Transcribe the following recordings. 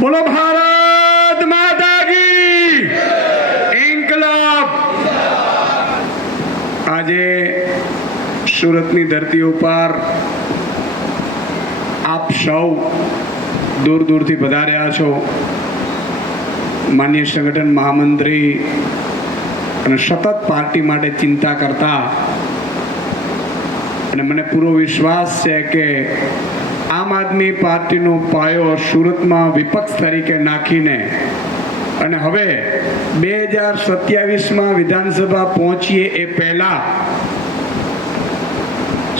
બોલો ભારત માતા કી ઇન્કલાબ। આજે સુરતની ધરતી ઉપર આપ સૌ દૂર દૂરથી પધાર્યા છો। માન્ય સંગઠન મહામંત્રી અને સતત પાર્ટી માટે ચિંતા કરતા, અને મને પૂરો વિશ્વાસ છે કે આમ આદમી પાર્ટીનો પાયો સુરતમાં વિપક્ષ તરીકે નાખીને અને હવે 2027માં વિધાનસભા પહોંચીએ એ પહેલા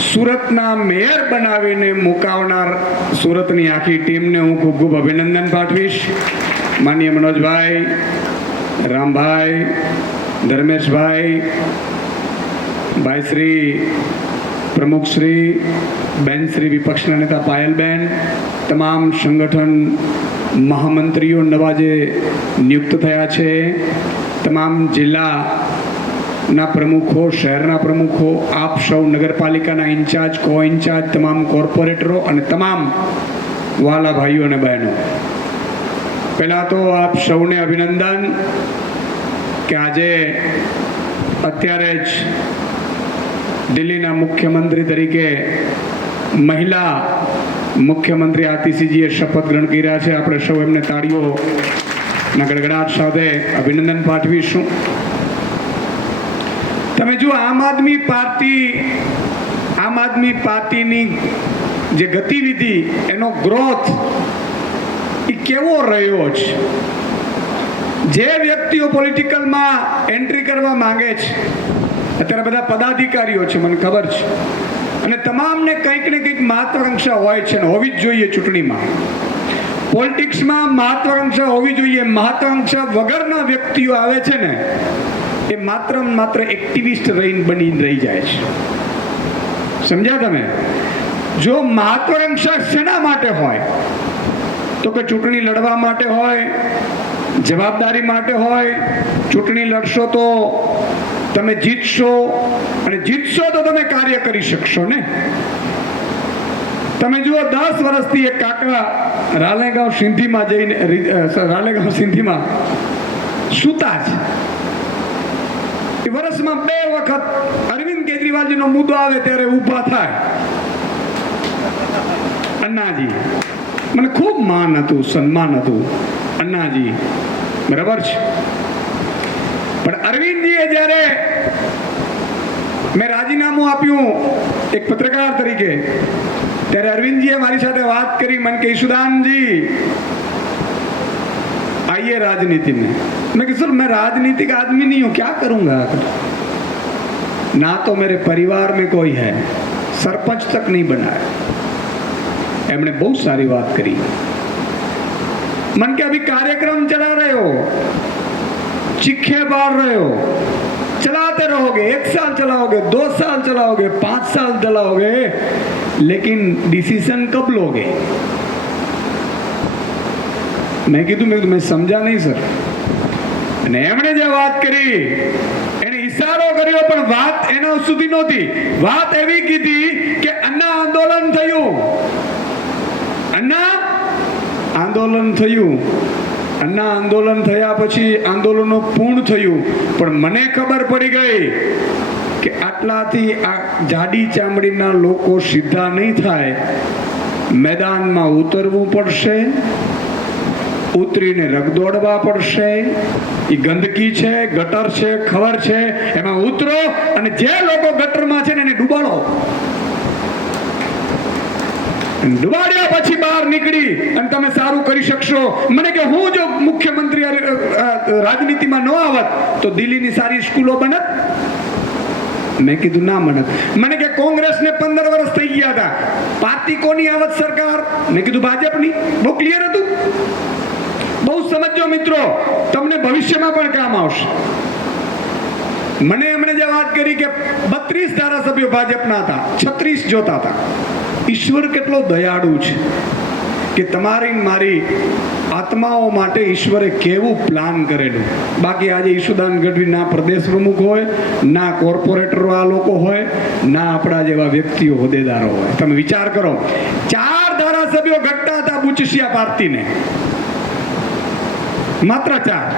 સુરતના મેયર બનાવીને મુકાવનાર સુરતની આખી ટીમને હું ખૂબ ખૂબ અભિનંદન પાઠવીશ। માનનીય મનોજભાઈ, રામભાઈ, ધર્મેશભાઈ, ભાઈશ્રી પ્રમુખશ્રી, બેનશ્રી વિપક્ષના નેતા પાયલબેન, તમામ સંગઠન મહામંત્રીઓ નવા જે નિયુક્ત થયા છે, તમામ જિલ્લાના પ્રમુખો, શહેરના પ્રમુખો, આપ સૌ નગરપાલિકાના ઇન્ચાર્જ, કો ઇન્ચાર્જ, તમામ કોર્પોરેટરો અને તમામ વાલા ભાઈઓ અને બહેનો, પહેલાં તો આપ સૌને અભિનંદન કે આજે અત્યારે જ દિલ્હીના મુખ્યમંત્રી તરીકે મહિલા મુખ્યમંત્રી આતિશીજીએ શપથ ગ્રહણ કર્યા છે। આપણે સૌ એમને તાળીઓના ગડગડાટ સાથે અભિનંદન પાઠવીશું। તમે જુઓ, આમ આદમી પાર્ટીની જે ગતિવિધિ, એનો ગ્રોથ એ કેવો રહ્યો છે। જે વ્યક્તિઓ પોલિટિકલમાં એન્ટ્રી કરવા માંગે છે, અત્યારે બધા પદાધિકારીઓ છે, મને ખબર છે, અને તમામને કંઈક ને કંઈક મહત્વાકાંક્ષા હોય છે ને હોવી જ જોઈએ। ચૂંટણીમાં, પોલિટિક્સમાં મહત્વાકાંક્ષા હોવી જોઈએ। મહત્વાકાંક્ષા વગરના વ્યક્તિઓ આવે છે ને, એ માત્ર એક્ટિવિસ્ટ બનીને રહી જાય છે। સમજ્યા તમે? જો મહત્વાકાંક્ષા શેના માટે હોય તો કે ચૂંટણી લડવા માટે હોય, જવાબદારી માટે હોય। ચૂંટણી લડશો તો તમે જીતશો, અને જીતશો તો તમે કાર્ય કરી શકશો ને। તમે જુઓ, 10 વર્ષથી એક કાકા રાલેગાંવ સિંધીમાં સૂતા છે। એ વર્ષમાં 2 વખત અરવિંદ કેજરીવાલજીનો મુદ્દો આવે ત્યારે ઊભા થાય। અન્નાજી, મને ખૂબ માન હતું, સન્માન હતું અન્નાજી, બરાબર છે। પણ અરવિંદજીએ જ્યારે મેં રાજીનામું આપ્યું એક પત્રકાર તરીકે, ત્યારે અરવિંદજીએ મારી સાથે વાત કરી। મને કહે, ઈશુદાનજી आइए राजनीति में। मैं कहा सर, मैं राजनीतिक आदमी नहीं हूँ, क्या करूँगा? ना तो मेरे परिवार में कोई है, सरपंच तक नहीं बनाया। एमने बहुत सारी बात करी। मन के अभी कार्यक्रम चला रहे हो, चिक्खे बार रहे हो, चलाते रहोगे, 1 साल चलाओगे, 2 साल चलाओगे, 5 साल चलाओगे, लेकिन डिसीजन कब लोगे? मैं कीधु मैं समझा नहीं सर। અને એમણે જે વાત કરી, એને ઈશારો કર્યો, પણ વાત એના સુધી નહોતી। વાત એવી કીધી કે અન્ના આંદોલન થયું, અન્ના આંદોલન થયું, અન્ના આંદોલન થયા પછી આંદોલનો પૂર્ણ થયું, પણ મને ખબર પડી ગઈ કે આટલાથી આ જાડી ચામડીના લોકો સીધા નહીં થાય। મેદાનમાં ઉતરવું પડશે, ઉતરીને રગદોડવા પડશે। એ ગંદકી છે, ગટર છે, ખબર છે, એમાં ઉતરો, અને જે લોકો ગટરમાં છે ને એને ડૂબાડો। ડૂબાડ્યા પછી બહાર નીકળી અને તમે સારું કરી શકશો। મને કે હું જો મુખ્યમંત્રી રાજનીતિમાં ન આવત તો દિલ્હીની સારી સ્કૂલો બનત? મેં કીધું ના બનત। મને કે કોંગ્રેસને 15 વર્ષ થઈ ગયા હતા, પાર્ટી કોની આવત સરકાર? મેં કીધું ભાજપની। બહુ ક્લિયર હતું। બહુ સમજો મિત્રો, તમને ભવિષ્યમાં પણ કામ આવશે। મને એમણે જે વાત કરી કે 32 ધારાસભ્યો ભાજપના હતા, 36 જોતા હતા। ઈશ્વર કેટલો દયાળુ છે કે તમારી મારી આત્માઓ માટે ઈશ્વરે કેવું પ્લાન કરેલું। બાકી આજે ઈશુદાન ગઢવી ના પ્રદેશ પ્રમુખ હોય, ના કોર્પોરેટરો આ લોકો હોય, ના આપણા જેવા વ્યક્તિઓ હોદ્દેદારો હોય। તમે વિચાર કરો, 4 ધારાસભ્યો ઘટતા હતા બુચસિયા પાર્ટીને, માત્ર 4.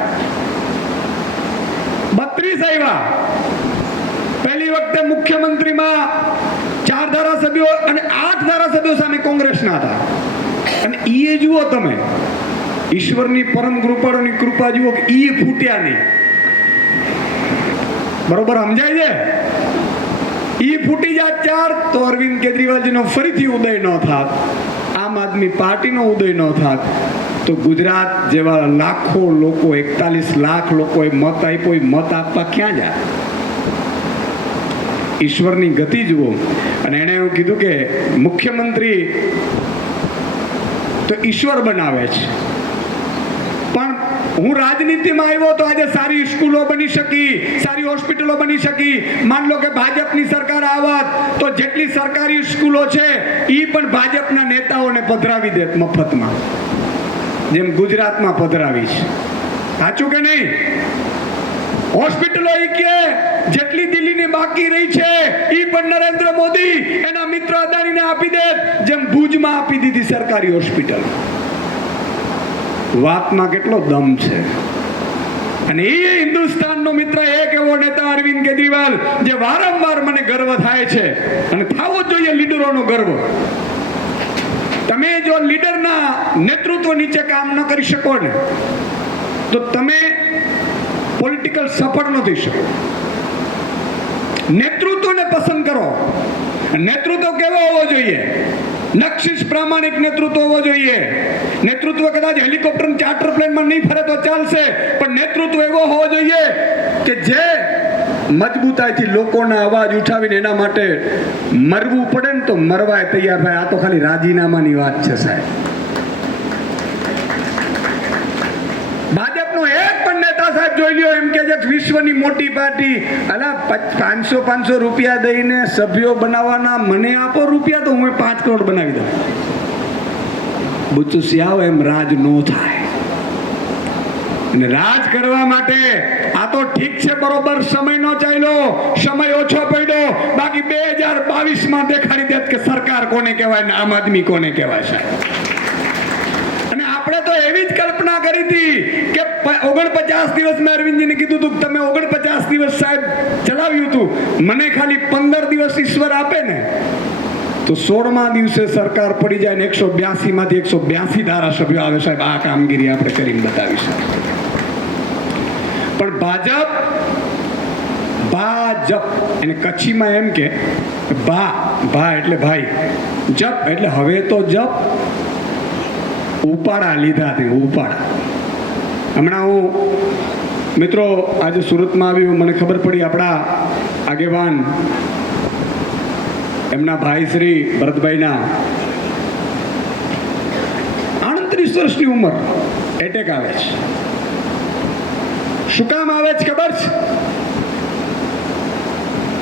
32 આવ્યા. પહેલી વખતે મુખ્યમંત્રીમાં 4 ધારાસભ્યો અને 8 ધારાસભ્યો સામે કોંગ્રેસના હતા. અને ઈ જુઓ તમે, ઈશ્વરની પરમ કૃપાળુની કૃપા જુઓ કે ઈ ફૂટ્યા નહીં. બરોબર સમજાય છે? ઈ ફૂટી જાત 4 તો અરવિંદ કેજરીવાલજીનો ફરીથી ઉદય ન થાત, આમ આદમી પાર્ટીનો ઉદય ન થાત, તો ગુજરાત જેવા લાખો લોકો, 41 લાખ લોકોએ મત આપ્યો, મત આપવા ક્યાં જાય? ઈશ્વરની ગતિ જુઓ. અને એણે એવું કીધું કે મુખ્યમંત્રી તો ઈશ્વર બનાવે છે, પણ હું રાજનીતિમાં આવ્યો તો આજે સારી સ્કૂલો બની શકી, સારી હોસ્પિટલો બની શકી. માન લો કે ભાજપની સરકાર આવત તો જેટલી સરકારી સ્કૂલો છે એ પણ ભાજપના નેતાઓને પધરાવી દેત મફતમાં, જેમ ગુજરાતમાં પધરાવી છે. સાચું કે નહીં? હોસ્પિટલો કે જેટલી દિલ્હીની બાકી રહી છે એ પણ નરેન્દ્ર મોદી એના મિત્ર અદાણીને આપી દે, જેમ ભુજમાં આપી દીધી સરકારી હોસ્પિટલ. વાતમાં કેટલો દમ છે. અને એ હિન્દુસ્તાનનો મિત્ર એક એવો નેતા અરવિંદ કેજરીવાલ, જે વારંવાર મને ગર્વ થાય છે, અને થવો જોઈએ લીડરોનો ગર્વ. તમે જો લીડરના નેતૃત્વ નીચે કામ ન કરી શકો ને, તો તમે પોલિટિકલ સફળ ન થઈ શકો. નેતૃત્વને પસંદ કરો. નેતૃત્વ કેવો હોવો જોઈએ? નક્ષીશ પ્રામાણિક નેતૃત્વ હોવો જોઈએ. નેતૃત્વ કદાચ હેલિકોપ્ટર ચાર્ટર પ્લેનમાં નહીં ફરે તો ચાલશે, પણ નેતૃત્વ એવો હોવો જોઈએ કે જે મજબૂતાઈથી લોકોના અવાજ ઉઠાવીને એના માટે મરવું પડે ને તો મરવાય તૈયાર થાય. આ તો ખાલી રાજીનામાની વાત છે સાહેબ. ભાજપનો એક પણ નેતા સાહેબ જોઈ લ્યો એમ કે જે વિશ્વની મોટી પાર્ટી, અલા 500 રૂપિયા દઈને સભ્યો બનાવવાના, મને આપો રૂપિયા તો હું 5 કરોડ બનાવી દઉં. બુચુસિયાઓ એમ રાજ નો થાય. અને રાજ કરવા માટે આ તો ઠીક છે, બરોબર સમય નો ચાલ્યો, સમય ઓછો પડ્યો, બાકી 2022માં દેખાડી દેત કે સરકાર કોને કહેવાય ને આમ આદમી કોને કહેવાય છે. અને આપણે તો એવી જ કલ્પના કરી હતી કે 49 દિવસ મેં અરવિંદજીને કીધું હતું તમે 49 દિવસ સાહેબ ચલાવ્યું હતું, મને ખાલી 15 દિવસ ઈશ્વર આપે ને તો 16મા દિવસે સરકાર પડી જાય ને 182 માંથી 182 ધારાસભ્યો આવે. સાહેબ આ કામગીરી આપણે કરીને બતાવીશું. પણ ભાજપ એને કચ્છીમાં એમ કે ભા એટલે ભાઈ, જપ એટલે હવે તો જપ. ઉપાડા લીધા તે ઉપાડા. હમણાં હું મિત્રો આજે સુરતમાં આવ્યું, મને ખબર પડી આપણા આગેવાન એમના ભાઈ શ્રી ભરતભાઈના 38 વર્ષની ઉંમર એટેક આવે છે. શું કામ આવે છે ખબર છે?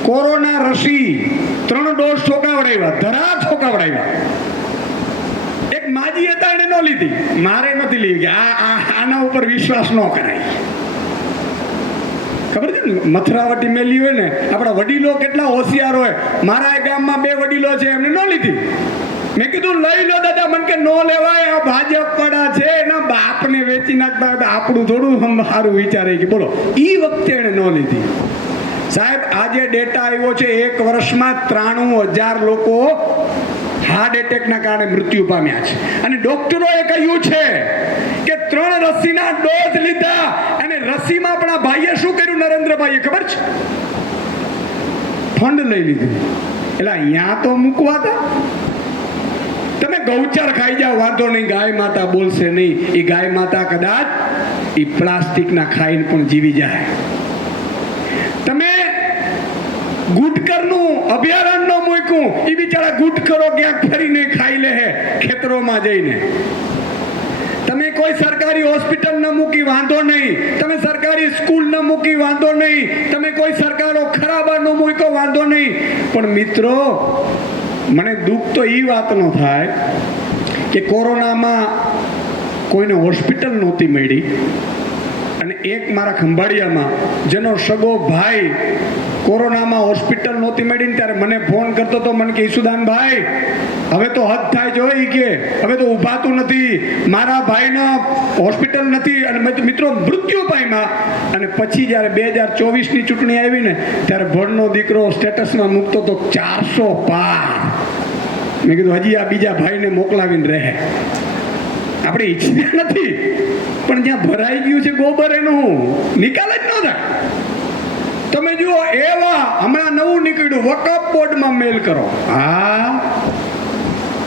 કોરોના રસી 3 ડોઝ ઠોકાવડાવ્યા, ધરા ઠોકાવડાવ્યા. એક માજી હતા એને ન લીધી, મારે નથી લીધી કે આના ઉપર વિશ્વાસ ન કરાય. ખબર છે ને, મથરાવટી મેલી હોય ને, આપણા વડીલો કેટલા હોશિયાર હોય. મારા ગામમાં 2 વડીલો છે, એમને ન લીધી. મેં કીધું લઈ લો દાદા, મને કે નો લેવાય, આ ભાજપ પડા છે, એના બાપને વેચી નાખતા હોય તો આપણું થોડું સારું વિચારે કે બોલો. ઈ વખતે એને ન લીધી. સાહેબ આજે ડેટા આવ્યો છે, 1 વર્ષમાં 93,000 લોકો હાર્ટ એટેકના કારણે મૃત્યુ પામ્યા છે. અને ડોક્ટરોએ કહ્યું છે કે 3 રસીના ડોઝ લીધા. અને રસીમાં પણ આ ભાઈએ શું કર્યું, નરેન્દ્રભાઈએ ખબર છે? ફંડ લઈ લીધું. એટલે અહીંયા તો મૂકવા હતા. તમે ગૌચર ખાઈ જાઓ વાંધો નહીં, ગાય માતા બોલશે નહીં. એ ગાય માતા કદાચ એ પ્લાસ્ટિકના ખાઈને પણ જીવી જાય. તમે ગુટકરનું અભયારણ્ય મૂક્યું, એ બિચારા ગુટકરો ક્યાંક ફરીને ખાઈ લે ખેતરોમાં જઈને. તમે કોઈ સરકારી હોસ્પિટલ ન મૂકી વાંધો નહીં, તમે સરકારી સ્કૂલ ન મૂકી વાંધો નહીં, તમે કોઈ સરકારો ખરાબા ન મૂક્યો વાંધો નહીં. પણ મિત્રો મને દુઃખ તો એ વાતનો થાય કે કોરોનામાં કોઈને હોસ્પિટલ નહોતી મળી. અને એક મારા ખંભાળિયામાં જેનો સગો ભાઈ કોરોનામાં હોસ્પિટલ નહોતી મળીને ત્યારે મને ફોન કરતો તો મને કે ઈસુદાનભાઈ હવે તો હદ થાય જો ઈ કે હવે તો ઊભાતું નથી, મારા ભાઈના હોસ્પિટલ નથી, અને મિત્રો મૃત્યુ પામ્યા. અને પછી જ્યારે 2024ની ચૂંટણી આવી ને ત્યારે ભણનો દીકરો સ્ટેટસમાં મૂકતો તો 400 પાર. મેં કીધું હજી આ બીજા ભાઈને મોકલાવીને રહે. આપણે ઈચ્છતા નથી પણ જ્યાં ભરાઈ ગયું છે ગોબર એનું નિકાલ જ ન થાય. તમે જુઓ એવા હમણાં નવું નીકળ્યું વકફ બોર્ડમાં મેલ કરો. હા,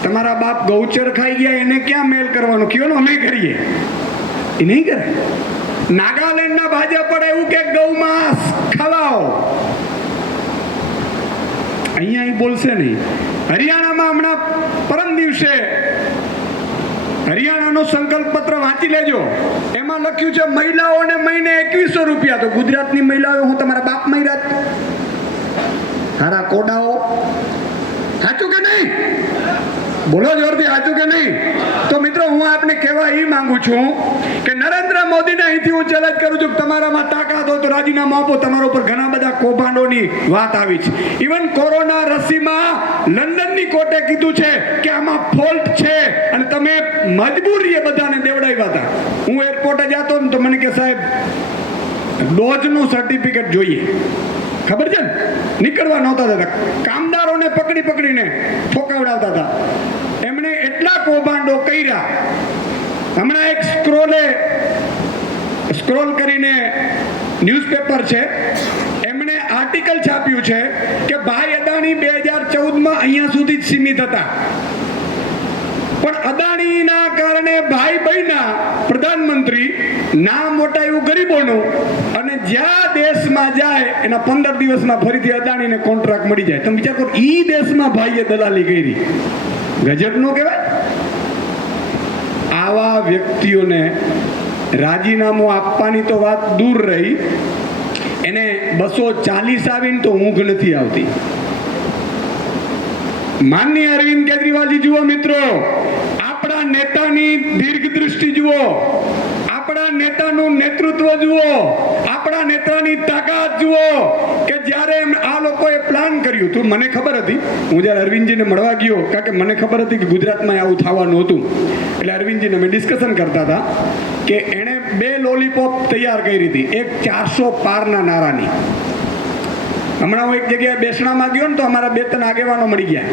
તમારા બાપ ગૌચર ખાઈ ગયા એને ક્યાં મેલ કરવાનું કયો ને અમે કરીએ, એ નહીં કરે. નાગાલેન્ડના ભાજપ પડે એવું કે ગૌ માંસ ખવાઓ, અહીંયા એ બોલશે નહીં. હરિયાણામાં હમણાં પરમ દિવસે હરિયાણાનો સંકલ્પ પત્ર વાંચી લેજો. એમાં લખ્યું છે મહિલાઓને મહિને 2100 રૂપિયા. તો ગુજરાતની મહિલાઓ હું તમારા બાપ મહિરાત હારા કોડાઓ, સાચું કે નહીં? બોલો જોરથી, સાચું કે નહીં? તો મિત્રો હું આપને કહેવા એ માંગુ છું કે નરેન્દ્ર મોદીને અહીંથી હું ચેલેન્જ કરું છું કે તમારામાં તાકાત હોય તો રાજીનામું આપો. તમારા ઉપર ઘણા બધા કૌભાંડોની વાત આવી છે. ઇવન કોરોના રસીમાં લંડનની કોર્ટે કીધું છે કે આમાં ફોલ્ટ છે અને તમે મજબૂરીએ બધાને દેવડાવ્યા હતા. હું એરપોર્ટે જતો ને તો મને કે સાહેબ ડોઝનું સર્ટિફિકેટ જોઈએ. ખબર છે ને, નીકળવા નહોતા દેતા, કામદારોને પકડી પકડીને ઠોકાવડાવતા હતા. એમણે એટલા કૌભાંડો કર્યા. હમણાં એક સ્ક્રોલ કરીને ન્યૂઝપેપર છે, એમણે આર્ટિકલ છાપ્યું છે કે ભાઈ અદાણી 2014માં અહીંયા સુધી જ સીમિત હતા, પણ અદાણીના કારણે ભાઈ બન્યા પ્રધાનમંત્રી, નામ મોટાયું ગરીબોનું, અને જ્યાં દેશમાં જાય એના 15 દિવસમાં ફરીથી અદાણીને કોન્ટ્રાક્ટ મળી જાય. તમે વિચાર કરો, ઈ દેશમાં ભાઈએ દલાલી કરી. ગજબ નો કહેવાય? આવા વ્યક્તિઓને રાજીનામું આપવાની તો વાત દૂર રહી, એને 240 આવીને તો ઊંઘ નથી આવતી. માનનીય અરવિંદ કેજરીવાલજી જુઓ મિત્રો, આપણા નેતાની દીર્ઘ દૃષ્ટિ જુઓ, આપણા નેતાનું નેતૃત્વ જુઓ, આપણા નેતાની તાકાત જુઓ કે જ્યારે આ લોકોએ પ્લાન કર્યું હતું. મને ખબર હતી, હું જ્યારે અરવિંદજીને મળવા ગયો, કારણ કે મને ખબર હતી કે ગુજરાતમાં આવું થવાનું હતું, એટલે અરવિંદજીને અમે ડિસ્કશન કરતા હતા કે એણે 2 લોલીપોપ તૈયાર કરી હતી, એક 400 પારના નારાની. હમણાં હું એક જગ્યાએ બેસણામાં ગયો ને તો અમારા 2-3 આગેવાનો મળી ગયા.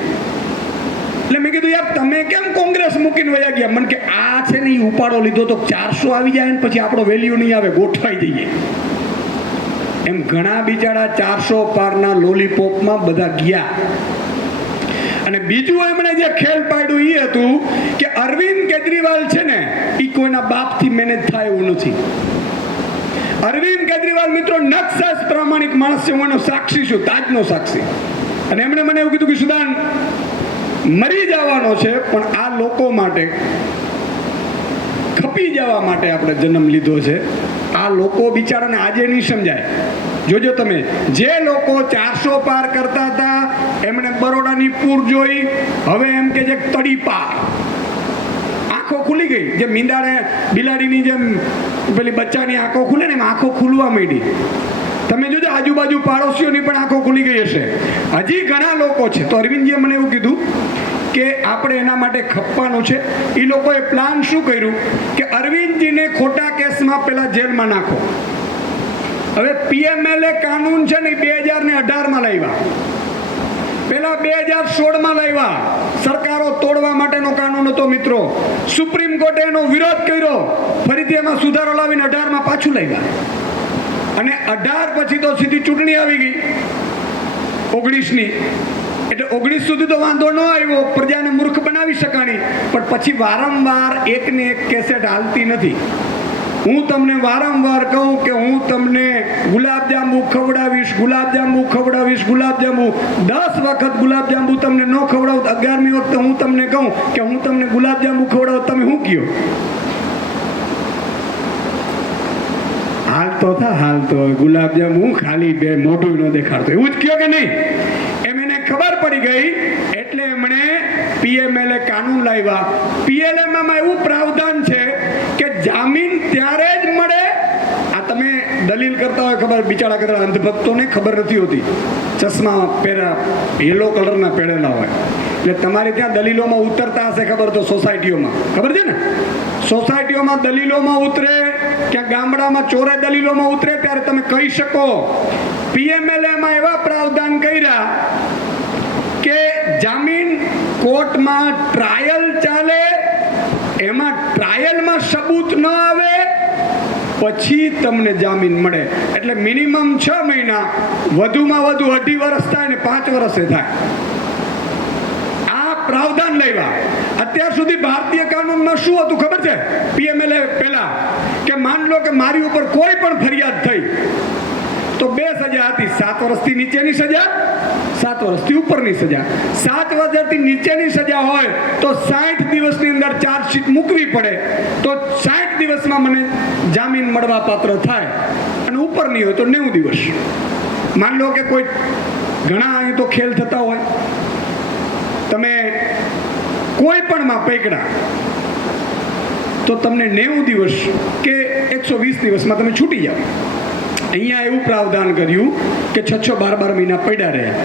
એટલે મેં કીધું યાર તમે કેમ કોંગ્રેસ મૂકીને વયા ગયા? મને કે આ છે ને એ ઉપાડો લીધો તો 400 આવી જાય ને પછી આપણો વેલ્યુ નહીં આવે, ગોઠવાઈ જઈએ. એમ ઘણા બિચારા 400 પારના લોલીપોપમાં બધા ગયા. અને બીજું એમણે જે ખેલ પાડ્યું એ હતું કે અરવિંદ કેજરીવાલ છે ને એ કોઈના બાપથી મેનેજ થાય એવું નથી. અરવિંદ કેજરીવાલ મિત્રો નક્ષસ પ્રામાણિક માણસ છે. હું એનો સાક્ષી છું, તાજનો સાક્ષી. અને એમણે મને એવું કીધું કે સુદાન મરી જવાનો છે પણ આ લોકો માટે ખપી જવા માટે આપણે જન્મ લીધો છે. આ લોકો બિચારાને આજે નહીં સમજાય. જોજો તમે, જે લોકો 400 પાર કરતા હતા એમણે બરોડાની પૂર જોઈ, હવે એમ કે જે તડી પાર, આંખો ખુલી ગઈ. જે મીંડાળે બિલાડીની જેમ પેલી બચ્ચાની આંખો ખુલે ને એમ આંખો ખુલવા માંડી. તમે જોજો આજુબાજુ પાડોશીઓની પણ આંખો ખુલી ગઈ હશે. હજી ઘણા લોકો છે. તો અરવિંદજીએ મને એવું કીધું કે આપણે એના માટે ખપવાનું છે. એ લોકોએ પ્લાન શું કર્યું કે અરવિંદજીને ખોટા કેસમાં પેલા જેલમાં નાખો. હવે PMLA કાનૂન છે ને 2018માં લાવ્યા, પેલા 2016માં લાવ્યા. સરકારો તોડવા માટેનો કાનૂન હતો મિત્રો. સુપ્રીમ કોર્ટે એનો વિરોધ કર્યો, ફરીથી એમાં સુધારો લાવીને 18માં પાછું લાવ્યા. અને 18 પછી તો સીધી ચૂંટણી આવી ગઈ 19ની. એટલે 19 સુધી તો વાંધો ન આવ્યો, પ્રજાને મૂર્ખ બનાવી શકાણી. પણ પછી વારંવાર એકને એક કેસેટ હાલતી નથી. હું તમને વારંવાર કહું કે હું તમને ગુલાબજાંબુ ખવડાવીશ, ગુલાબજાંબુ ખવડાવીશ, ગુલાબજાંબુ 10 વખત ગુલાબજાંબુ તમને ન ખવડાવું, 11મી વખતે હું તમને કહું કે હું તમને ગુલાબજાંબુ ખવડાવું, તમે શું કહો? હાલ તો થા, હાલ તો ગુલાબજાંબુ ખાલી 2 મોઢું ન દેખાડતો, એવું જ કહો કે નહીં? એમ એને ખબર પડી ગઈ એટલે એમણે PMLA કાનૂન લાવ્યા. PMLAમાં એવું પ્રાવધાન છે કે જામીન ત્યારે જ મળે. આ તમે દલીલ કરતા હોય ખબર, બિચારા કદાચ અંધભક્તોને ખબર નથી હોતી, ચશ્મા પહેરા યલો કલરના પહેરેલા હોય, એટલે તમારે ત્યાં દલીલોમાં ઉતરતા હશે ખબર, તો સોસાયટીઓમાં ખબર છે ને, સોસાયટીઓમાં દલીલોમાં ઉતરે, ક્યાં ગામડામાં ચોરે દલીલોમાં ઉતરે, ત્યારે તમે કહી શકો PMLAમાં એવા પ્રાવધાન કર્યા કે જામીન કોર્ટમાં ટ્રાયલ ચાલે, એમાં ટ્રાયલમાં સબૂત ન આવે પછી તમને જામીન મળે, એટલે મિનિમમ 6 મહિના, વધુમાં વધુ 2.5 વર્ષ થાય ને 5 વર્ષે થાય. આ પ્રાવધાન લેવા અત્યાર સુધી ભારતીય કાનૂનમાં શું હતું ખબર છે? PMLA પહેલા કે માન લો કે મારી ઉપર કોઈ પણ ફરિયાદ થઈ તો 2 સજા હતી, 7 વર્ષથી નીચેની સજા, 7 વર્ષથી ઉપરની સજા. 7 વર્ષથી નીચેની સજા હોય તો 60 દિવસની અંદર ચાર્જશીટ મૂકવી પડે, તો 60 દિવસમાં મને જામીન મળવા પાત્ર થાય, અને ઉપરની હોય તો 90 દિવસ. માન લો કે કોઈ, ઘણા અહીં તો ખેલ થતા હોય, તમે કોઈ પણમાં પકડા તો તમને 90 દિવસ કે 120 દિવસમાં તમે છૂટી જાવ. અહીંયા એવું પ્રાવધાન કર્યું કે 6-12 મહિના પડ્યા રહ્યા,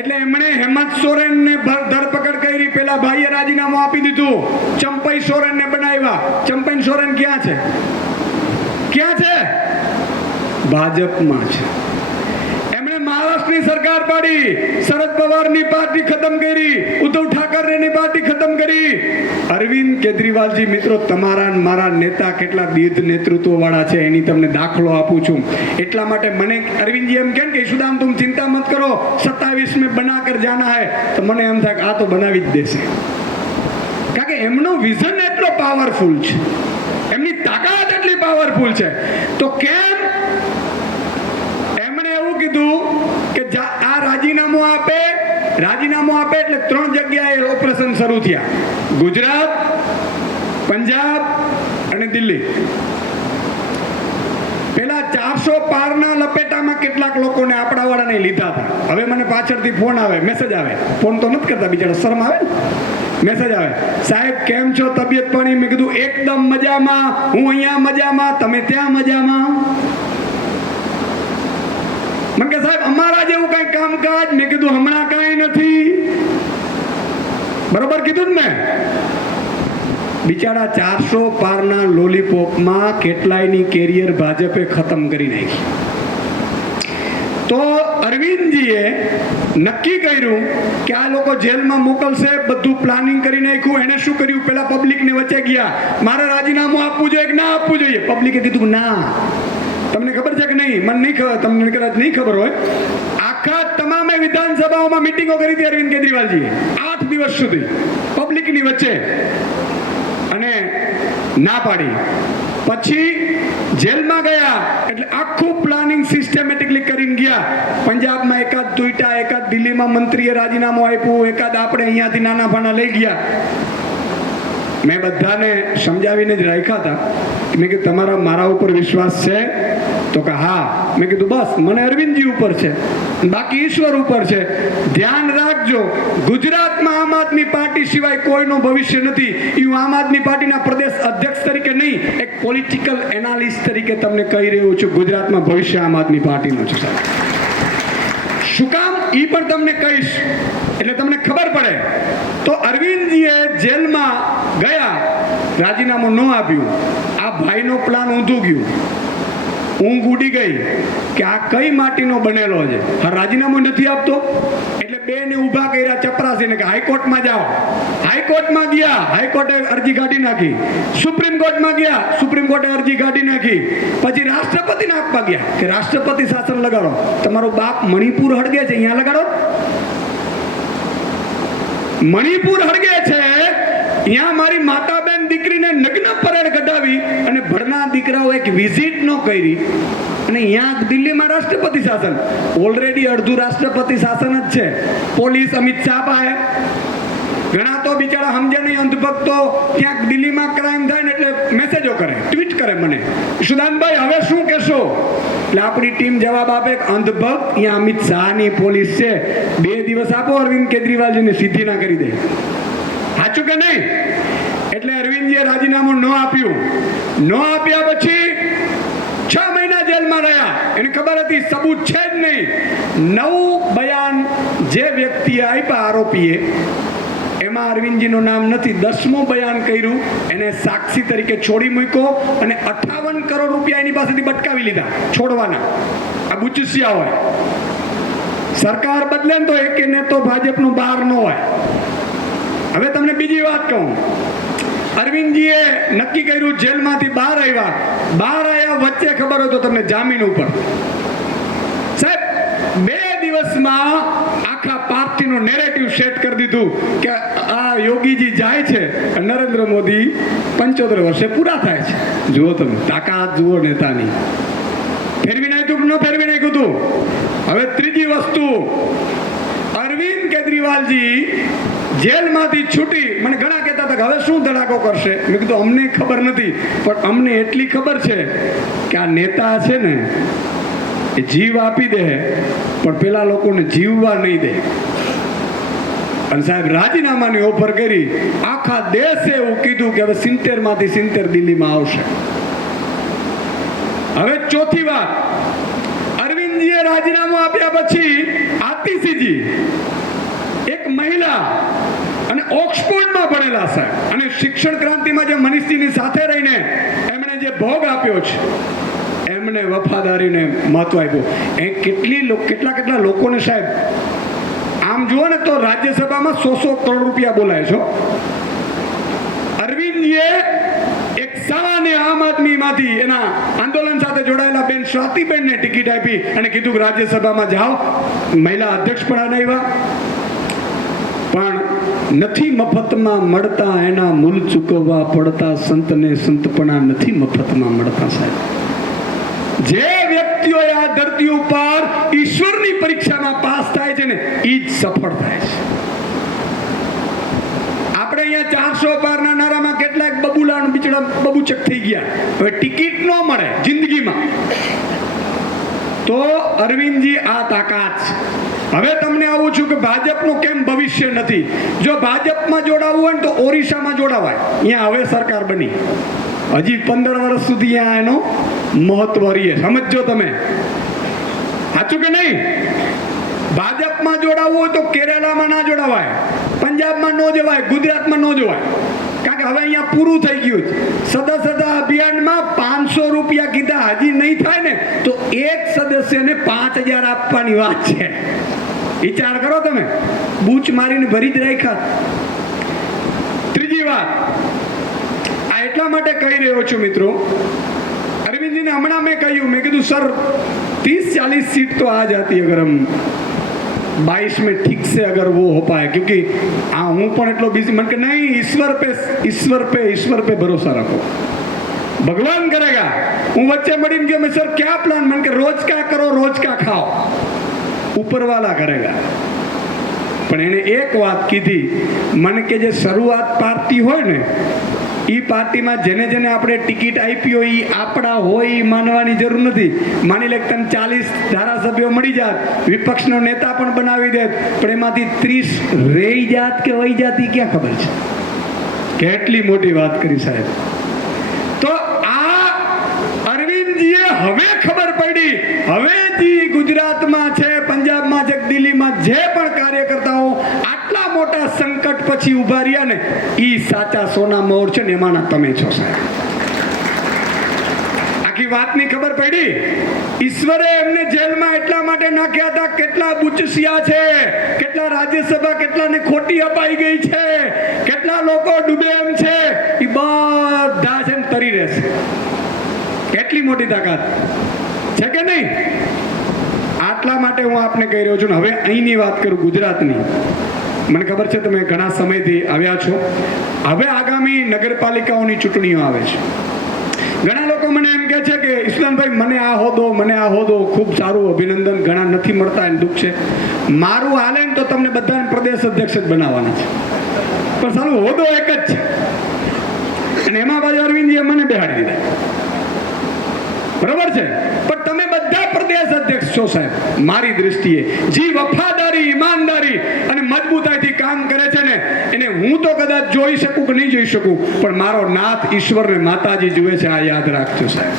એટલે એમણે હેમંત સોરેનને ધરપકડ કરી, પેલા ભાઈએ રાજીનામું આપી દીધું, ચંપઈ સોરેનને બનાવ્યા. ચંપઈ સોરેન ક્યાં છે? ક્યાં છે? ભાજપમાં છે. એમણે મહારાષ્ટ્રની સરકાર પાડી, શરદ પવારની પાર્ટી ખતમ કરી, ઉદ્ધવ ઠાકરેની પાર્ટી ખતમ કરી. અરવિંદ કેજરીવાલજી, મિત્રો તમારા મારા નેતા કેટલા દીર્ઘ નેતૃત્વ વાળા છે એની તમને દાખલો આપું છું. એટલા માટે મને અરવિંદજી એમ કહે કે ઈશુદાન તુમ ચિંતા મત કરો, 27 में बना कर जाना है, તો મને એમ થાય કે આ તો બનાવી જ દેશે, કારણ કે એમનો વિઝન એટલો પાવરફુલ છે, એમની તાકાત એટલી પાવરફુલ છે. તો કેમ એમણે એવું કીધું કે આ રાજીનામું આપે એટલે 3 જગ્યાએ ઓપરેશન શરૂ થયા: ગુજરાત, પંજાબ અને દિલ્હી. પેલા 400 પારના લપેટામાં કેટલાક લોકોને આપણા વાળાને લીધા હતા. હવે મને પાછળથી ફોન આવે, મેસેજ આવે, ફોન તો નથી કરતા બિચારા, શરમ આવે ને, મેસેજ આવે, સાહેબ કેમ છો, તબિયત પાણી? મેં કીધું એકદમ મજામાં, હું અહીંયા મજામાં, તમે ત્યાં મજામાં. મને કે સાહેબ અમારા જેવું કઈ કામકાજ? મેં કીધું હમણાં કઈ નથી. બરોબર કીધું ને મેં? બિચારા 400 પારના લોલીપોપમાં કેટલાયની કેરિયર ભાજપે ખતમ કરી નાખી. તો અરવિંદજીએ નક્કી કર્યું કે આ લોકો જેલમાં મોકલશે, બધું પ્લાનિંગ કરી નાખ્યું. એને શું કર્યું? પેલા પબ્લિકને વચ્ચે ગયા, મારે રાજીનામું આપવું જોઈએ કે ના આપવું જોઈએ? પબ્લિકે કીધું ના. તમને ખબર છે કે નહીં? મને નહીં ખબર, તમને કદાચ નહીં ખબર હોય, આખા તમામે વિધાનસભાઓમાં મિટિંગો કરી હતી અરવિંદ કેજરીવાલજીએ 8 દિવસ સુધી પબ્લિકની વચ્ચે, અને ના પાડી. પછી જેલમાં ગયા, એટલે આખું પ્લાનિંગ સિસ્ટમેટિકલી કરીને ગયા. પંજાબમાં એકાદ તૂટ્યા, એકાદ દિલ્હીમાં મંત્રીએ રાજીનામું આપ્યું, એકાદ આપણે અહીંયાથી નાના ભાણા લઈ ગયા. મેં બધાને સમજાવીને જ રાખ્યા હતા. મેં કીધું તમારા મારા ઉપર વિશ્વાસ છે? તો કે હા. મેં કીધું બસ મને અરવિંદજી ઉપર છે, બાકી ઈશ્વર ઉપર છે. ધ્યાન રાખજો, ગુજરાતમાં આમ આદમી પાર્ટી સિવાય કોઈનું ભવિષ્ય નથી. એ હું આમ આદમી પાર્ટીના પ્રદેશ અધ્યક્ષ તરીકે નહીં, એક પોલિટિકલ એનાલિસ્ટ તરીકે તમને કહી રહ્યો છું, ગુજરાતમાં ભવિષ્ય આમ આદમી પાર્ટીનું છે. શું કામ? એ પણ તમને કહીશ એટલે તમને ખબર પડે. તો અરવિંદજીએ જેલમાં ગયા, રાજીનામું ન આપ્યું. આ ભાઈનો પ્લાન ઊંધું ગયું, ઊંઘ ઉડી ગઈ કે આ કઈ માટીનો બનેલો છે, આ રાજીનામું નથી આપતો. એટલે બેને ઊભા કર્યા ચપરાસીને કે હાઈકોર્ટમાં જાઓ. હાઈકોર્ટમાં ગયા, હાઈકોર્ટે અરજી કાઢી નાખી. સુપ્રીમ કોર્ટમાં ગયા, સુપ્રીમ કોર્ટે અરજી કાઢી નાખી. પછી રાષ્ટ્રપતિને આપવા ગયા કે રાષ્ટ્રપતિ શાસન લગાડો. તમારો બાપ મણિપુર હળગે છે, અહીંયા લગાડો. મણિપુર હળગે છે, અહીંયા મારી માતા બેન દીકરીને નગ્ન પરેડ કઢાવી અને ભણના દીકરાઓ એક વિઝિટ ન કરી, અને અહીંયા દિલ્હીમાં રાષ્ટ્રપતિ શાસન. ઓલરેડી અડધું રાષ્ટ્રપતિ શાસન જ છે. પોલીસ અમિત શાહ પાસે. ઘણા તો બિચારા સમજે નહીં, અંધભક્તો ક્યાંક દિલ્હીમાં ક્રાઇમ થાય ને એટલે મેસેજો કરે, ટ્વીટ કરે મને, સુદાનભાઈ હવે શું કહેશો? એટલે આપણી ટીમ જવાબ આપે, અંધભક્ત અહીંયા અમિત શાહની પોલીસ છે, 2 દિવસ આપો અરવિંદ કેજરીવાલજીને સીધી ના કરી દે. સાચું કે નહીં? એટલે અરવિંદજીએ રાજીનામું ન આપ્યું. ન આપ્યા પછી 6 મહિના જેલમાં રહ્યા. નથી, સબૂત છે જ નહીં. 9 બયાન જે વ્યક્તિએ આપ્યા આરોપીએ, એમાં અરવિંદજીનું નામ નથી. 10મું બયાન કર્યું, એને સાક્ષી તરીકે છોડી મૂક્યો અને 58 કરોડ રૂપિયા એની પાસેથી બટકાવી લીધા, છોડવાના. આ બુચસિયા હોય. સરકાર બદલે ને તો એક નેતો ભાજપનો બહાર ન હોય. હવે તમને બીજી વાત કહું. અરવિંદજીએ નક્કી કર્યું, જેલમાંથી બહાર આવ્યા વચ્ચે ખબર હોય તો તમને જામીન ઉપર. સાહેબ 2 દિવસમાં આખા પાર્ટીનો નેરેટિવ સેટ કરી દીધું કે આ યોગીજી જાય છે, નરેન્દ્ર મોદી 75 વર્ષે પૂરા થાય છે. જુઓ તમે તાકાત, જુઓ નેતાની. ફેરવી નાખ્યું કે ન ફેરવી નાખ્યું હતું? હવે ત્રીજી વસ્તુ, અરવિંદ કેજરીવાલજી જેલમાંથી છૂટી, મને ઘણા કહેતા હતા કે હવે શું ધડાકો કરશે. મેં કીધું અમને ખબર નથી, પણ અમને એટલી ખબર છે કે આ નેતા છે ને એ જીવ આપી દે, પણ પેલા લોકોને જીવવા નહીં દે. અને સાહેબ રાજીનામાની ઓફર કરી. આખા દેશે એવું કીધું કે હવે 70 માંથી 70 દિલ્હીમાં આવશે. હવે ચોથી વાત, અરવિંદજીએ રાજીનામું આપ્યા પછી આતિશીજી, એક મહિલા અને ઓક્સફોર્ડમાં ભણેલા સાહેબ, અને શિક્ષણ ક્રાંતિમાં જે મનીષજીની સાથે રહીને એમણે જે ભોગ આપ્યો છે, એમને વફાદારીને મહત્વ આપ્યું. એ કેટલા લોકોને સાહેબ આમ જુઓ ને તો રાજ્યસભામાં 100 કરોડ રૂપિયા બોલાય છો. અરવિંદજીએ એક સામાન્ય આમ આદમીમાંથી એના આંદોલન સાથે જોડાયેલા બેન સ્વાતિબેનને ટિકિટ આપી અને કીધું કે રાજ્યસભામાં જાઓ, મહિલા અધ્યક્ષ પણ આવ્યા. પણ નથી મફતમાં મળતા એના મૂલ ચૂકવવા પડતા, સંતને સંતપણા નથી મફતમાં મળતા. સાહેબ જે વ્યક્તિઓ આ ધરતી ઉપર ઈશ્વરની પરીક્ષામાં પાસ થાય છે ને એ જ સફળ થાય છે. આપણે અહીંયા 400 પારના નારામાં કેટલાક બબુલાન બિચડા બબુચક થઈ ગયા. હવે ટિકિટ ન મળે જિંદગીમાં તો અરવિંદજી આ તાકાત છે. હવે તમને આવું છું કે ભાજપનું કેમ ભવિષ્ય નથી. જો ભાજપમાં જોડાવવું હોય ને તો ઓરિસ્સામાં જોડાવાય. અહીંયા હવે સરકાર બની, હજી 15 વર્ષ સુધી અહીંયા એનો મહત્વ રહીએ. સમજો તમે, સાચું કે નહીં? ભાજપમાં જોડાવવું હોય તો કેરળમાં ના જોડાવાય, પંજાબમાં ન જવાય, ગુજરાતમાં ન જવાય. કારણ કે હવે અહીંયા પૂરું થઈ ગયું. સદસ્યતા અભિયાનમાં 500 રૂપિયા કીધા, હજી નહીં થાય ને તો એક સદસ્યને 5000 આપવાની વાત છે. વિચાર કરો તમે, બૂચ મારીને ભરી જ રાખ્યા. ત્રીજી વાત, આ એટલા માટે કહી રહ્યો છું મિત્રો, અરવિંદજીને હમણાં મેં કહ્યું, મેં કીધું સર 30-40 सीट तो आ जाती अगर हम 22 में ठीक से अगर वो हो पाए, क्योंकि हूँ पण એટલો बिजी, मन के नहीं, ईश्वर पे भरोसा रखो, भगवान करेगा. હું વચ્ચે મળીને ગયો, મેં સર क्या प्लान, मन के रोज क्या करो रोज क्या खाओ, ऊपर वाला करेगा. પણ એને એક વાત કીધી મને કે જે શરૂઆત પાર્ટી હોય ને એ પાર્ટીમાં જેને જેને આપણે ટિકિટ આપી હોય એ આપણા હોય એ માનવાની જરૂર નથી. માની લે તમે 40 ધારાસભ્યો મળી જાત, વિપક્ષનો નેતા પણ બનાવી દે, પણ એમાંથી 30 રહી જાત કે વહી જાત એ ક્યાં ખબર છે. કેટલી મોટી વાત કરી સાહેબ. તો આ અરવિંદજીએ હવે ખબર પડી, હવે જે ગુજરાતમાં છે, પંજાબમાં છે, દિલ્હીમાં જે પણ કાર્યકર્તાઓ આટલા મોટા સંકટ પછી ઉભા રહ્યા ને ઈ સાચા સોના મોર છે ને એમાંના તમે છો સાહેબ. આખી વાતની ખબર પડી. ઈશ્વરે એમને જેલમાં એટલા માટે નાખ્યા હતા, કેટલા બુચસિયા છે, કેટલા રાજ્યસભા કેટલાને ખોટી અપાઈ ગઈ છે, કેટલા લોકો ડૂબે એમ છે, એ બધા છે ને તરી રહેશે. કેટલી મોટી તાકાત છે કે નહીં? આટલા માટે હું આપને કહી રહ્યો છું. હવે અહીંની વાત કરું, ગુજરાતની. મને ખબર છે તમે ઘણા સમયથી આવ્યા છો. હવે આગામી નગરપાલિકાઓની ચૂંટણીઓ આવે છે. ઘણા લોકો મને એમ કહે છે કે ઈસ્લામભાઈ મને આ હોદો, ખૂબ સારું, અભિનંદન. ઘણા નથી મળતા એને દુઃખ છે. મારું હાલે ને તો તમને બધાને પ્રદેશ અધ્યક્ષ જ બનાવવાના છે, પણ સારું હોદો એક જ છે. અને એમાં બાજુ અરવિંદજીએ મને બેહાડી દીધા, બરોબર છે, પણ તમે બધા પ્રદેશ અધ્યક્ષ છો સાહેબ. મારી દ્રષ્ટિએ જે વફાદારી, ઈમાનદારી અને મજબૂતાઈથી કામ કરે છે ને એને હું તો કદાચ જોઈ શકું કે નહીં જોઈ શકું, પણ મારો નાથ ઈશ્વર ને માતાજી જુએ છે. આ યાદ રાખજો સાહેબ.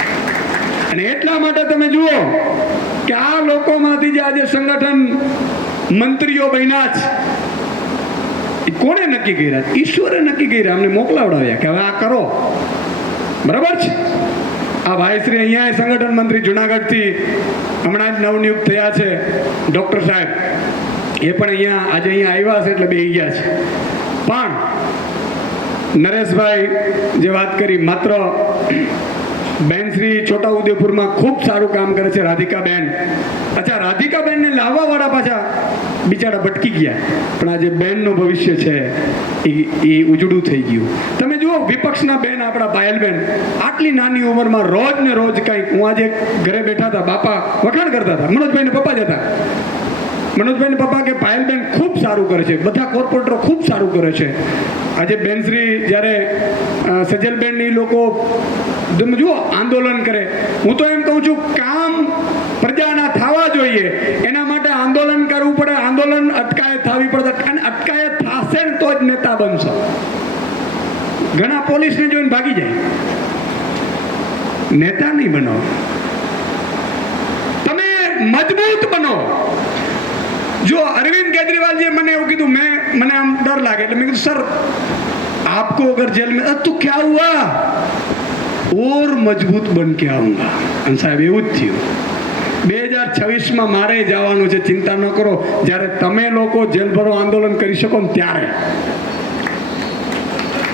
અને એટલા માટે તમે જુઓ કે આ લોકોમાંથી જે આજે સંગઠન મંત્રીઓ બન્યા છે, એ કોણે નક્કી કર્યા? ઈશ્વરે નક્કી કર્યા, અમને મોકલાવડાવ્યા કે હવે આ કરો. બરાબર છે. આ ભાઈશ્રી અહીંયા સંગઠન મંત્રી જુનાગઢથી હમણાં જ નવનિયુક્ત થયા છે, ડોક્ટર સાહેબ, એ પણ અહીંયા આજે અહીંયા આવ્યા છે એટલે બેસી ગયા છે. પણ નરેશભાઈ જે વાત કરી, માત્ર બેન શ્રી છોટાઉદેપુરમાં ખૂબ સારું કામ કરે છે, રાધિકાબેન. અચ્છા, રાધિકાબેનને લાવવા વાળા પાછા બિચારા ભટકી ગયા, પણ આજે બેનનું ભવિષ્ય છે એ ઉજળું થઈ ગયું. તમે જુઓ વિપક્ષના બેન આપણા પાયલબેન આટલી નાની ઉંમરમાં રોજ ને રોજ કંઈક, હું આજે ઘરે બેઠા હતા, બાપા વખાણ કરતા હતા, મનોજભાઈને પપ્પા જ હતા. મનોજભાઈને પપ્પા કે પાયલબેન ખૂબ સારું કરે છે, બધા કોર્પોરેટરો ખૂબ સારું કરે છે. આજે બેનશ્રી જ્યારે સજલબેન એ લોકો તમે જુઓ આંદોલન કરે, હું તો એમ કહું છું કામ પ્રજાના થવા જોઈએ, એના માટે આંદોલન કરવું પડે, આંદોલન અટકાયત થવી પડે, અને અટકાયત થશે ને તો જ નેતા બનશો. ઘણા પોલીસને જોઈને ભાગી જાય, નેતા નહીં બનો. તમે મજબૂત બનો. જો અરવિંદ કેજરીવાલજીએ મને એવું કીધું, મને આમ ડર લાગે એટલે મેં કીધું સર आपको अगर जेल में तो क्या हुआ और मजबूत बन के आऊंगा. અને સાહેબ એવું જ થયું. 2026માં મારે જવાનું છે, ચિંતા ન કરો. જ્યારે તમે લોકો જેલ ભરો આંદોલન કરી શકો ને ત્યારે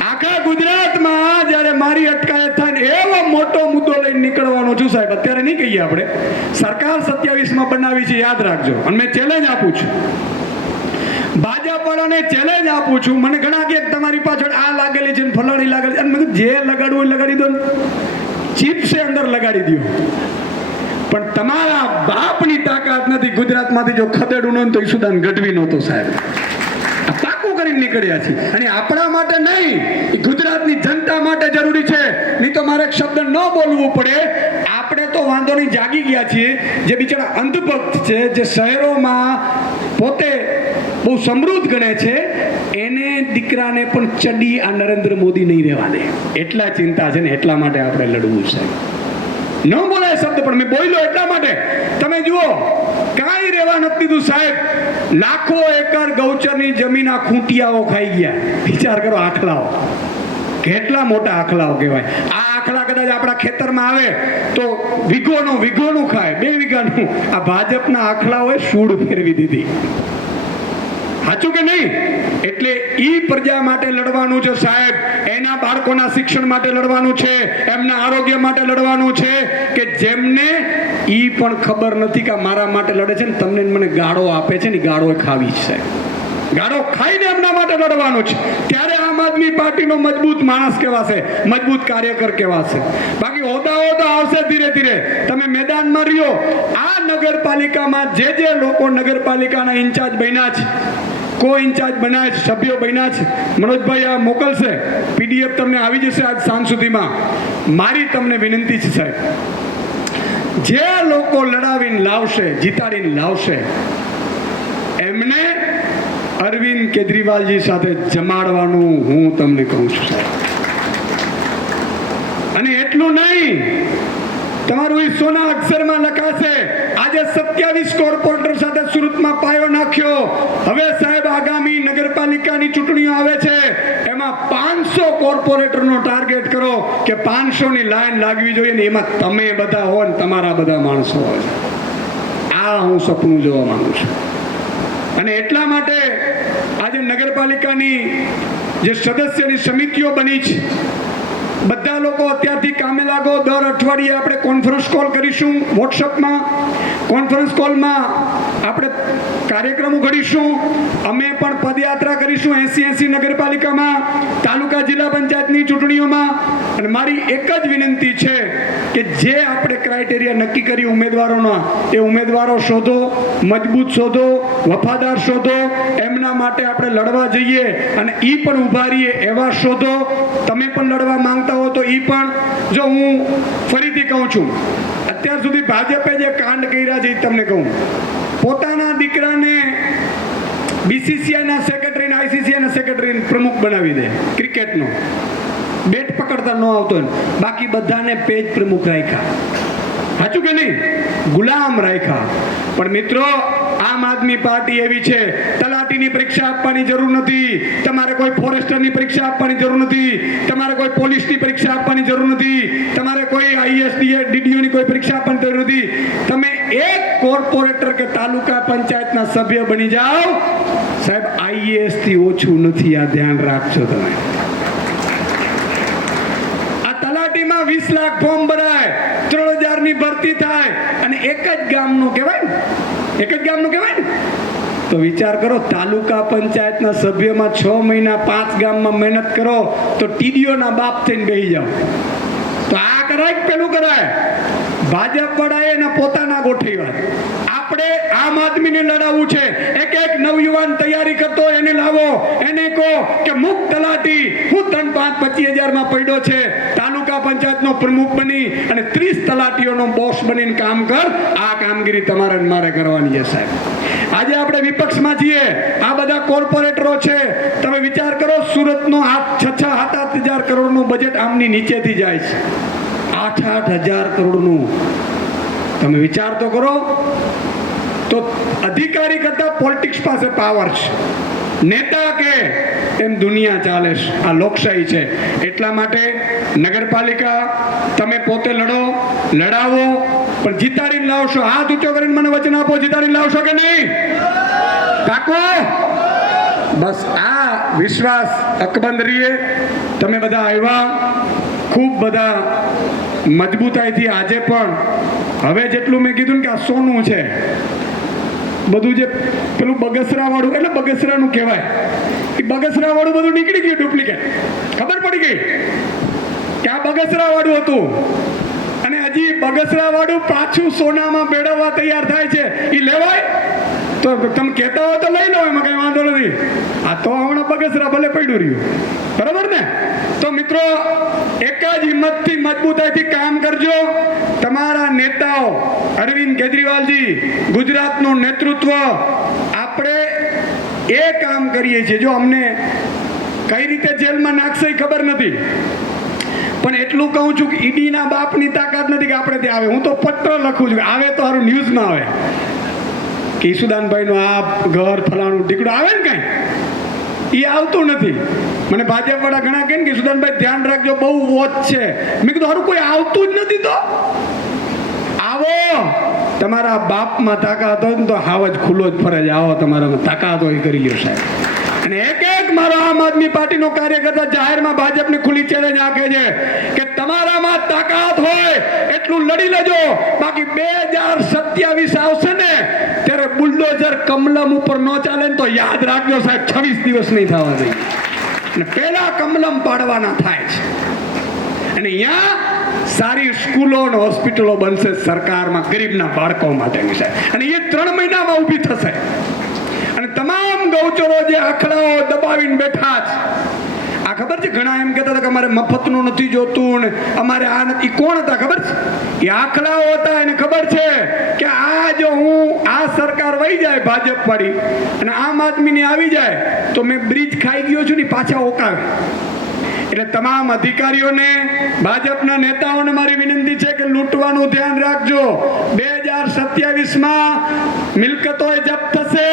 આખા ગુજરાતમાં જ્યારે મારી અટકાયત થાય ને એવો મોટો મુદ્દો લઈને નીકળવાનો છું સાહેબ. અત્યારે નહીં કહીએ આપણે, સરકાર 27માં બનાવી છે, યાદ રાખજો. અને મેં ચેલેન્જ આપું છું, ભાજપ વાળાને ચેલેન્જ આપું છું. મને ઘણા કે તમારી પાછળ આ લાગેલી છે, ફલાણી લાગેલી છે, અને મેં જે લગાડવું એ લગાડી દો, ચિપ્સે અંદર લગાડી દો. પણ તમારા બાપની તાકાત નથી. ગુજરાતમાંથી જો ખદેડું ન તો ઈસુદાન ગઢવી નહોતો સાહેબ. પાકું કરીને નીકળ્યા છે, અને આપણા માટે નહીં, ગુજરાતની જનતા માટે જરૂરી છે. નહીં તો મારે એક શબ્દ ન બોલવું પડે. આપણે તો વાંધો નહીં, જાગી ગયા છીએ. જે બિચારા અંધભક્ત છે, જે શહેરોમાં પોતે બહુ સમૃદ્ધ ગણે છે, એને દીકરાને પણ ચડી આ નરેન્દ્ર મોદી નહીં રહેવા દે. એટલા ચિંતા છે ને, એટલા માટે આપણે લડવું છે. ન બોલાય શબ્દ, પણ મેં બોલ્યો એટલા માટે. તમે જુઓ કાંઈ રહેવા નથી દીધું સાહેબ. લાખો એકર ગૌચરની જમીન આ ખૂંટિયાઓ ખાઈ ગયા. વિચાર કરો, આખલાઓ કેટલા મોટા આખલાઓ કહેવાય. આ આખલા કદાચ આપણા ખેતરમાં આવે તો વીઘોનું ખાય, 2 વીઘાનું. આ ભાજપના આખલાઓએ સૂડ ફેરવી દીધી. સાચું કે નહીં? એટલે ઈ પ્રજા માટે લડવાનું છે સાહેબ. એના બાળકોના શિક્ષણ માટે લડવાનું છે, એમના આરોગ્ય માટે લડવાનું છે, કે જેમને ઈ પણ ખબર નથી કે મારા માટે લડે છે ને તમને મને ગાળો આપે છે ને, ગાળો ખાવી છે. ગાળો ખાઈને એમના માટે લડવાનું છે. ત્યારે આમ આદમી પાર્ટીનો મજબૂત માણસ કહેવાશે, મજબૂત કાર્યકર કહેવાશે. બાકી હોદ્દાઓ તો આવશે ધીરે ધીરે. તમે મેદાનમાં રહ્યો. આ નગરપાલિકામાં જે લોકો નગરપાલિકાના ઇન્ચાર્જ બન્યા છે, કો ઇન્ચાર્જ બનાવે છે, સભ્યો બન્યા છે, મનોજભાઈ આ મોકલશે, PDF તમને આવી જશે આજ સાંજ સુધીમાં. મારી તમને વિનંતી છે સાહેબ, જે લોકો લડાવીને લાવશે, જીતાડીને લાવશે, એમને અરવિંદ કેજરીવાલજી સાથે જમાડવાનું હું તમને કહું છું સાહેબ. અને એટલું નહીં, તમારું એ સોના અક્ષરમાં લખાશે. આજે 27 કોર્પોરેટર સાથે સુરતમાં પાયો નાખ્યો. હવે સાહેબ આગામી નગરપાલિકાની ચૂંટણીઓ આવે છે, એમાં 500 કોર્પોરેટરનો ટાર્ગેટ કરો કે 500ની લાઈન લાગવી જોઈએ ને એમાં તમે બધા હો ને તમારા બધા માણસો હોય. આ હું સપનું જોવા માંગુ છું. અને એટલા માટે આજે નગરપાલિકાની જે સદસ્યની સમિતિઓ બની છે, બધા લોકો અત્યારથી કામે લાગો. દર અઠવાડિયે આપણે કોન્ફરન્સ કોલ કરીશું, વોટ્સઅપમાં કોન્ફરન્સ કોલમાં આપણે કાર્યક્રમો ઘડીશું. અમે પણ પદયાત્રા કરીશું 80 નગરપાલિકામાં, તાલુકા જિલ્લા પંચાયતની ચૂંટણીઓમાં. અને મારી એક જ વિનંતી છે કે જે આપણે ક્રાઇટેરિયા નક્કી કરી ઉમેદવારોના, એ ઉમેદવારો શોધો, મજબૂત શોધો, વફાદાર શોધો. એમના માટે આપણે લડવા જઈએ અને એ પણ ઉભા રહીએ એવા શોધો. તમે પણ લડવા માંગતા હો તો એ પણ. જો હું ફરીથી કહું છું, અત્યાર સુધી ભાજપે જે કાંડ કર્યા છે એ તમને કહું. પોતાના દીકરાને BCCIના સેક્રેટરીને, ICCIના સેક્રેટરીને પ્રમુખ બનાવી દે ક્રિકેટનો. બેટ પકડતા ન આવતો, બાકી બધાને પેજ પ્રમુખ રાખ્યા. સાચું કે નહીં? ગુલામ રાખ્યા. પણ મિત્રો, આમ આદમી પાર્ટી એવી છે, તલાટીની પરીક્ષા આપવાની જરૂર નથી, તમારે કોઈ ફોરેસ્ટરની પરીક્ષા આપવાની જરૂર નથી, તમારે કોઈ પોલીસની પરીક્ષા આપવાની જરૂર નથી, તમારે કોઈ આઈએસ ડીડીઓની કોઈ પરીક્ષા આપવાની જરૂર નથી. તમે એક કોર્પોરેટર કે તાલુકા પંચાયતના સભ્ય બની જાઓ, સાહેબ આઈએએસ થી ઓછું નથી. આ ધ્યાન રાખજો. તમે આ તલાટીમાં 20 લાખ ફોર્મ ભરાય, 3000 ની ભરતી થાય અને એક જ ગામનું કહેવાય ને, એક જ ગામનું કહેવાય ને. તો વિચાર કરો, તાલુકા પંચાયતના સભ્યમાં 6 મહિના 5 ગામમાં મહેનત કરો તો ટીડીઓના બાપ થઈને બેસી જાઓ. તો આ કરાય કે પેલું કરાય? ભાજપ વાળાએ એના પોતાના ગોઠવ્યા. આપણે આમ આદમીને લડાવવું છે. એક નવયુવાન તૈયારી કરતો એને લાવો, એને કહો કે મુક્ત તલાટી હું 3-5-25 હજારમાં પડ્યો છે, તાલુકા પંચાયતનો પ્રમુખ બની અને 30 તલાટીઓનો બોસ બનીને કામ કર. આ કામગીરી તમારે મારે કરવાની છે સાહેબ. આજે આપણે વિપક્ષમાં છીએ, આ બધા કોર્પોરેટરો છે. તમે વિચાર કરો, સુરતનો 6-7 હજાર કરોડનું બજેટ આમની નીચેથી જાય છે. 8-8 હજાર કરોડનું. તમે વિચાર તો કરો. તો અધિકારી કરતા પોલિટિક્સ પાસે પાવર છે. નેતા કે એમ દુનિયા ચાલે છે. આ લોકશાહી છે. એટલા માટે નગરપાલિકા તમે પોતે લડો, લડાવો, પણ જીતાડીને લાવશો. હાથ ઊંચો કરીને મને વચન આપો, જીતાડીને લાવશો કે નહીં? કાકો, બસ આ વિશ્વાસ અકબંધ રહીએ. તમે બધા આવ્યા, ખૂબ બધા મજબૂતાઈથી. આજે પણ હવે જેટલું મેં કીધું કે આ સોનું છે બધું, જે પેલું બગસરા વાળું, એટલે બગસરાનું કહેવાય, એ બગસરા વાળું બધું નીકળી ગયું, ડુપ્લિકેટ. ખબર પડી ગઈ કે આ બગસરા વાળું હતું અને હજી બગસરા વાળું પાછું સોનામાં મેળવવા તૈયાર થાય છે. એ લેવાય તો તમે કહેતા હો તો લઈ લો, એમાં કઈ વાંધો નથી. આ તો હમણાં બગસરા ભલે પડ્યું રહ્યું, બરાબર ને? તો મિત્રો, એક જ હિંમતથી મજબૂતાઈથી કામ કરજો. તમારા નેતાઓ અરવિંદ કેજરીવાલજી, ગુજરાતનું નેતૃત્વ, આપણે એ કામ કરીએ છીએ. જો અમને કઈ રીતે જેલમાં નાખશે ખબર નથી, પણ એટલું કહું છું કે ઈડીના બાપની તાકાત નથી કે આપણે ત્યાં આવે. હું તો પત્ર લખું છું, આવે તો સારું ન્યૂઝમાં આવે કે ઈસુદાનભાઈનું આ ઘર ફલાણું ઢીકડું આવે ને કઈ. એ આવતું નથી. મને ભાજપ વાળા ઘણા કહે કે સુદાનભાઈ ધ્યાન રાખજો, બહુ વોચ છે. મેં કીધું સારું, કોઈ આવતું જ નથી. તો આવો, તમારા બાપમાં તાકાત હોય ને તો હાવ જ ખુલ્લો જ ફરે છે. આવો, તમારામાં તાકાત હોય કરી લ્યો સાહેબ. અને એક મારો આમ આદમી પાર્ટીનો કાર્યકર્તા જાહેરમાં ભાજપને ખુલ્લી ચેલેન્જ આપે છે કે તમારામાં તાકાત હોય એટલું લડી લેજો. બાકી 2027 આવશે ને ત્યારે બુલડોઝર કમલમ ઉપર ન ચાલે ને તો યાદ રાખજો સાહેબ, 26 દિવસ નહીં થવા દે. અને પહેલા કમલમ પાડવાના થાય છે. અને અહીંયા સારી સ્કૂલો અને હોસ્પિટલો બનશે સરકારમાં ગરીબના બાળકો માટેની સાહેબ. અને એ 3 મહિનામાં ઊભી થશે. અને તમામ ગૌચરો જે આખડાઓ દબાવીને બેઠા છે, આ ખબર છે, ઘણા એમ કહેતા હતા કે અમારે મફતનું નથી જોતું ને અમારે આ નથી. કોણ હતા ખબર છે? એ આખલાઓ હતા. એને ખબર છે કે આ જો હું આ સરકાર વહી જાય ભાજપ વાળી અને આમ આદમીની આવી જાય તો મેં બ્રિજ ખાઈ ગયો છું ને પાછા ઓકાવે. એટલે તમામ અધિકારીઓને, ભાજપના નેતાઓને મારી વિનંતી છે કે લૂંટવાનું ધ્યાન રાખજો. 2027માં મિલકતો જપ્ત થશે.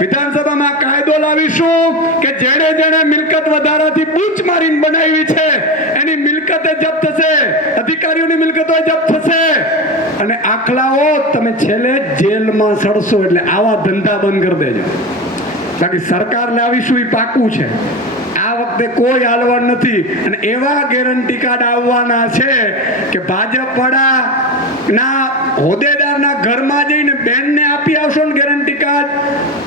વિધાનસભામાં કાયદો લાવીશું કે જેણે જેણે મિલકત વધારાથી બૂચ મારીને બનાવી છે એની મિલકત જપ્ત થશે, અધિકારીઓની મિલકતો જપ્ત થશે. અને આખલાઓ તમે છેલ્લે જેલમાં સડશો. એટલે આવા ધંધા બંધ કરી દેજો. બાકી સરકાર લાવીશું એ પાકું છે. આ વખતે કોઈ હાલવા નથી. અને એવા ગેરંટી કાર્ડ આવવાના છે કે ભાજપ વાળાના હોદ્દેદારના ઘરમાં જઈને બેનને આપી આવશો ને ગેરંટી કાર્ડ,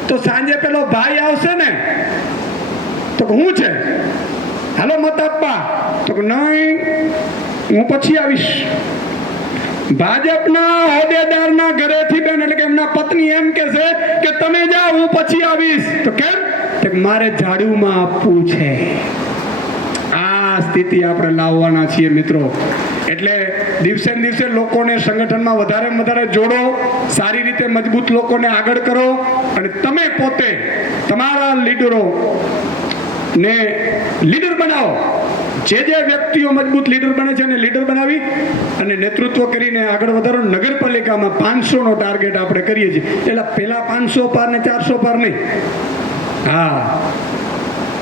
તો સાંજે પેલો ભાઈ આવશે ને તો હું છે, હાલો મત આપવા, તો નહીં હું પછી આવીશ. ભાજપના હોદ્દેદારના ઘરેથી બેન, એટલે કે એમના પત્ની એમ કે છે કે તમે જાઓ હું પછી આવીશ. તો કેમ? મારે ઝાડુમાં આપવું છે. આ સ્થિતિ આપણે લાવવાના છીએ મિત્રો. એટલે દિવસે ને દિવસે લોકોને સંગઠનમાં વધારે જોડો, સારી રીતે મજબૂત લોકોને આગળ કરો. અને તમે પોતે તમારા લીડરો ને લીડર બનાવો. જે વ્યક્તિઓ મજબૂત લીડર બને છે એને લીડર બનાવી અને નેતૃત્વ કરીને આગળ વધારો. નગરપાલિકામાં 500નો ટાર્ગેટ આપણે કરીએ છીએ. એટલે પહેલા 500 પાર ને 400 પાર નહીં. હા,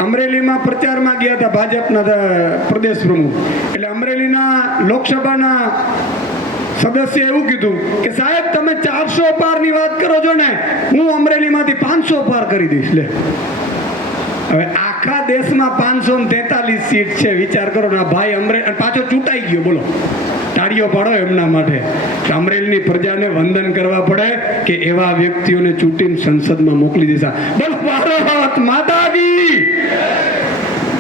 અમરેલીમાં પ્રચારમાં ગયા હતા ભાજપના પ્રદેશ પ્રમુખ. એટલે અમરેલીના લોકસભાના સદસ્ય એવું કીધું કે સાહેબ તમે 400 પારની વાત કરો છો ને, હું અમરેલીમાંથી 500 પાર કરી દઈશ. લે, હવે આખા દેશમાં 543 સીટ છે. વિચાર કરો ને, ભાઈ અમરેલી પાછો ચૂંટાઈ ગયો. બોલો, તાળીઓ પાડો એમના માટે. અમરેલીની પ્રજાને વંદન કરવા પડે કે એવા વ્યક્તિઓને ચૂંટીને સંસદમાં મોકલી દીધા. બોલો.